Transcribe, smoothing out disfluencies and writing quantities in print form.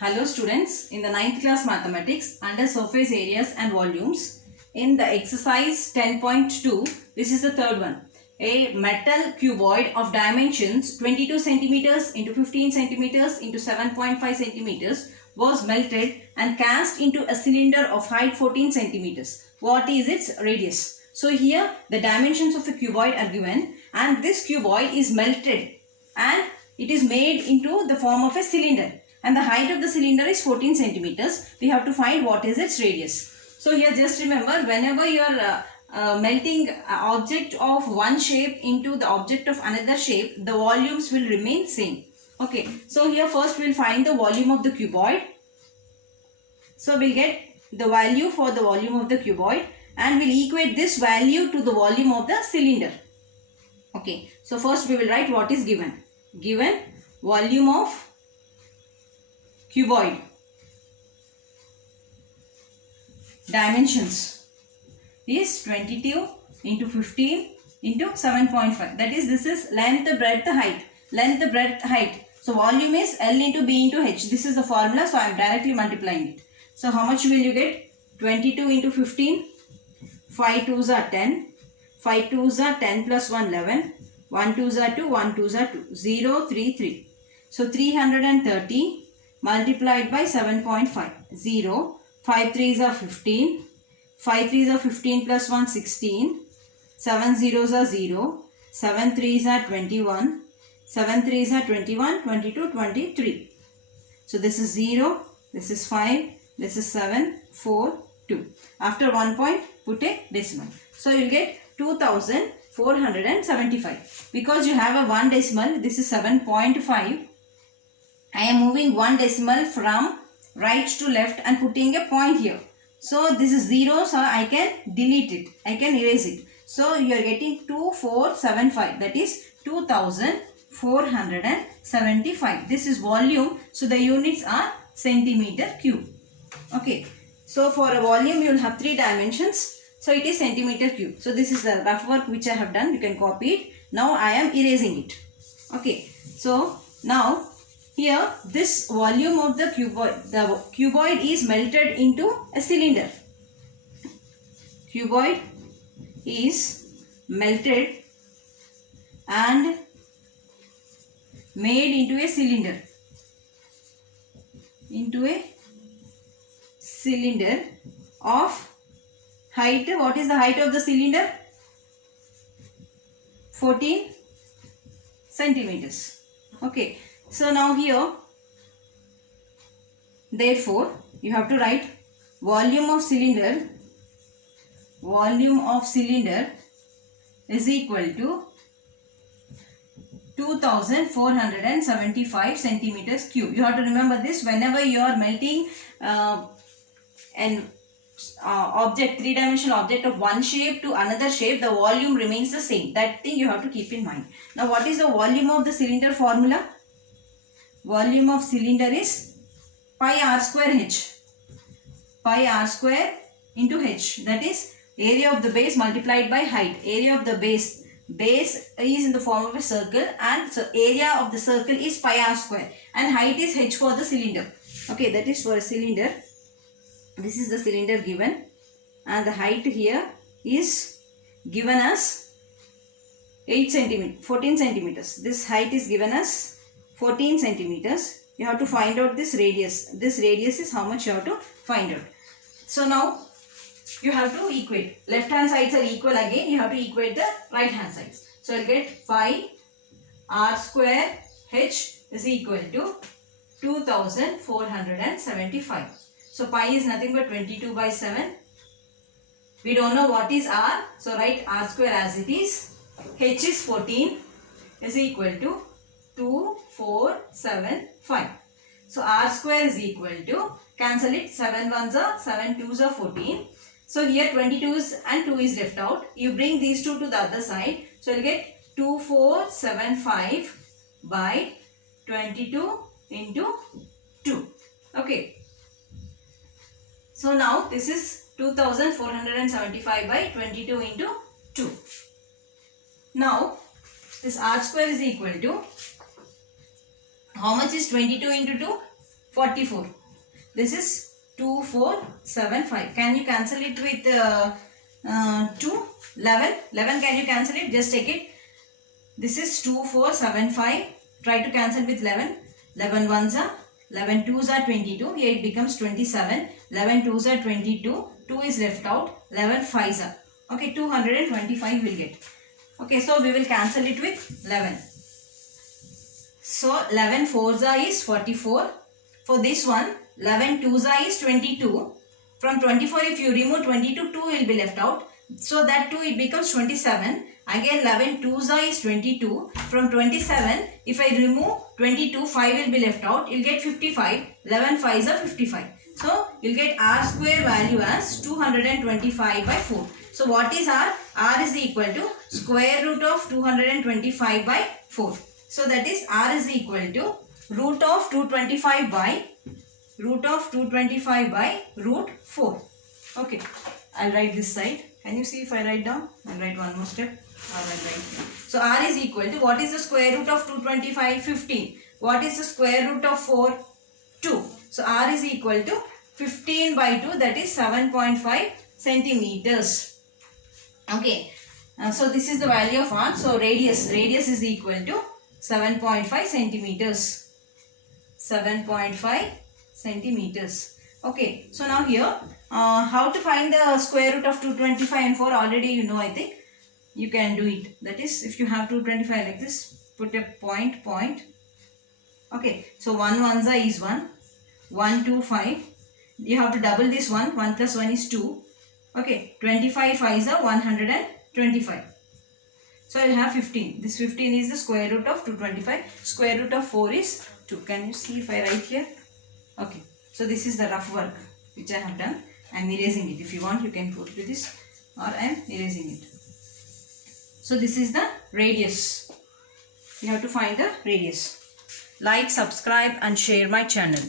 Hello students, in the 9th class mathematics under surface areas and volumes, in the exercise 10.2, this is the third one. A metal cuboid of dimensions 22 centimeters into 15 centimeters into 7.5 centimeters was melted and cast into a cylinder of height 14 centimeters. What is its radius? So here the dimensions of a cuboid are given and this cuboid is melted and it is made into the form of a cylinder. And the height of the cylinder is 14 centimeters. We have to find what is its radius. So here just remember, whenever you are melting an object of one shape into the object of another shape, the volumes will remain same. Okay, so here first we will find the volume of the cuboid. So we will get the value for the volume of the cuboid and we will equate this value to the volume of the cylinder. Okay, so first we will write what is given. Given volume of cuboid, dimensions is 22 into 15 into 7.5. That is, this is length, breadth, height. Length, breadth, height. So volume is L into B into H. This is the formula. So I am directly multiplying it. So how much will you get? 22 into 15. 5 2s are 10. 5 2s are 10 plus 1 11. 1 2s are 2. 1 2s are 2. 0 3 3. So 330 multiplied by 7.5. 0. 5 3s are 15. 5 3s are 15 plus 1 16. 7 zeros are 0. 7 3s are 21. 7 3s are 21, 22, 23. So this is 0. This is 5. This is 7, 4, 2. After 1 point, put a decimal. So you will get 2475. Because you have a 1 decimal, this is 7.5. I am moving 1 decimal from right to left and putting a point here. So this is 0, so I can delete it. I can erase it. So you are getting 2475. That is 2475. This is volume. So the units are centimeter cube. Okay. So for a volume you will have 3 dimensions. So it is centimeter cube. So this is the rough work which I have done. You can copy it. Now I am erasing it. Okay. So now here this volume of the cuboid is melted into a cylinder. Cuboid is melted and made into a cylinder. Into a cylinder of height. What is the height of the cylinder? 14 centimeters. Okay. So now here, therefore, you have to write volume of cylinder is equal to 2475 centimeters cube. You have to remember this whenever you are melting an object, 3-dimensional object of one shape to another shape, the volume remains the same. That thing you have to keep in mind. Now what is the volume of the cylinder formula? Volume of cylinder is pi r square h. Pi r square into h. That is area of the base multiplied by height. Area of the base is in the form of a circle and so area of the circle is pi r square and height is h for the cylinder. Okay, that is for a cylinder. This is the cylinder given and the height here is given as 14 centimeters. This height is given as 14 centimeters. You have to find out this radius. This radius is how much you have to find out. So now you have to equate. Left hand sides are equal again. You have to equate the right hand sides. So you will get pi r square h is equal to 2475. So pi is nothing but 22 by 7. We don't know what is r. So write r square as it is. H is 14 is equal to 2475. So r square is equal to, cancel it, 7 1s are 7 2s are 14. So here 22 and 2 is left out. You bring these two to the other side. So you will get 2475 by 22 into 2. Okay. So now this is 2475 by 22 into 2. Now this r square is equal to, how much is 22 into 2? 44. This is 2475. Can you cancel it with 2? 11. 11 can you cancel it? Just take it. This is 2475. Try to cancel with 11. 11 ones are 11 twos are 22. Here it becomes 27. 11 twos are 22. 2 is left out. 11 fives are. Okay, 225 will get. Okay, so we will cancel it with 11. So 11 fours are is 44. For this one, 11 twos are is 22. From 24, if you remove 22, 2 will be left out. So that 2 it becomes 27. Again 11 twos are is 22. From 27, if I remove 22, 5 will be left out. You'll get 55. 11 fives are 55. So you'll get R square value as 225 by 4. So what is R? R is equal to square root of 225 by 4. So that is R is equal to root of 225 by root 4. Okay, I'll write this side. Can you see if I write down? I'll write one more step. I'll write. So R is equal to, what is the square root of 225? 15. What is the square root of 4? 2. So R is equal to 15 by 2, that is 7.5 centimeters. Okay. So this is the value of R. So radius is equal to 7.5 centimeters. 7.5 centimeters. Okay. So now here, how to find the square root of 225 and 4? Already you know, I think. You can do it. That is, if you have 225 like this, put a point. Okay. So 1 ones are is 1. 1, 2, 5. You have to double this one. 1 plus 1 is 2. Okay. 25 5s are 125. So I will have 15. This 15 is the square root of 225. Square root of 4 is 2. Can you see if I write here? Okay. So this is the rough work which I have done. I am erasing it. If you want, you can put to this, or I am erasing it. So this is the radius. You have to find the radius. Like, subscribe and share my channel.